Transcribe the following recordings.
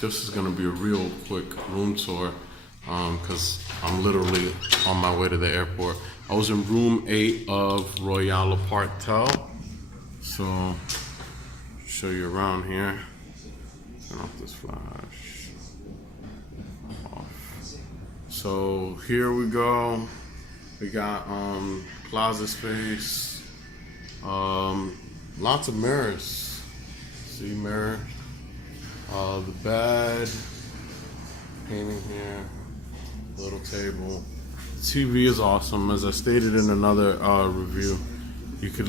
this is gonna be a real quick room tour because I'm literally on my way to the airport. I was in room 8 of Royal Apartelle. So, show you around here. Turn off this flash. Off. So here we go. We got closet space. Lots of mirrors. See mirror. The bed. Painting here. Little table. The TV is awesome. As I stated in another review, you could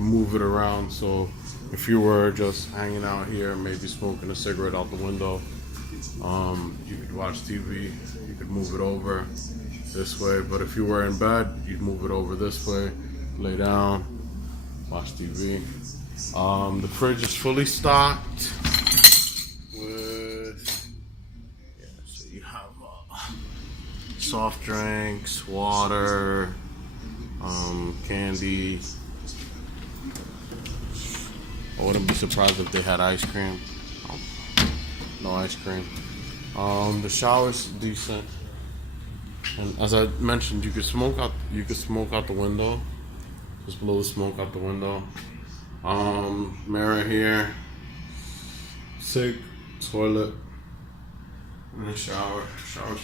move it around. So if you were just hanging out here, maybe smoking a cigarette out the window, you could watch TV. You could move it over this way. But if you were in bed, you'd move it over this way. Lay down, watch TV. The fridge is fully stocked with, so you have soft drinks, water, candy. I wouldn't be surprised if they had ice cream. No ice cream. The shower's decent, and as I mentioned, you could smoke out the window. Just blow the smoke out the window. Mirror here. Sink, toilet, and a shower. Shower's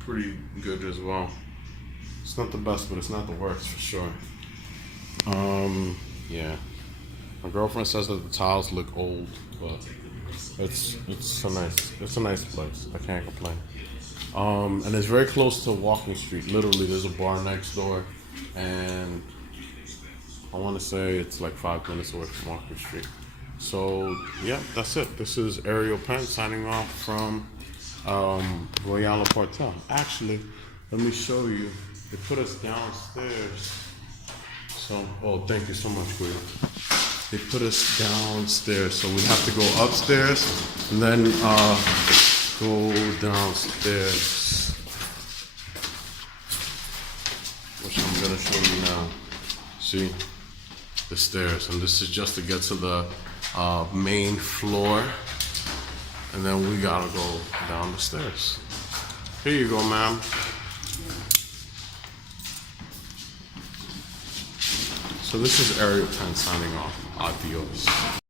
pretty good as well. It's not the best, but it's not the worst for sure. Yeah. My girlfriend says that the tiles look old, but it's a nice place. I can't complain. And it's very close to Walking Street. Literally, there's a bar next door, and I want to say it's like 5 minutes away from Walking Street. So yeah, that's it. This is Ariel Penn signing off from Royal Apartelle. Actually, let me show you. They put us downstairs. So, oh, thank you so much, Guido. They put us downstairs, so we have to go upstairs and then go downstairs, which I'm gonna show you now. See, the stairs, and this is just to get to the main floor, and then we gotta go down the stairs. Here you go, ma'am. So this is Ariel Penn signing off. Adios.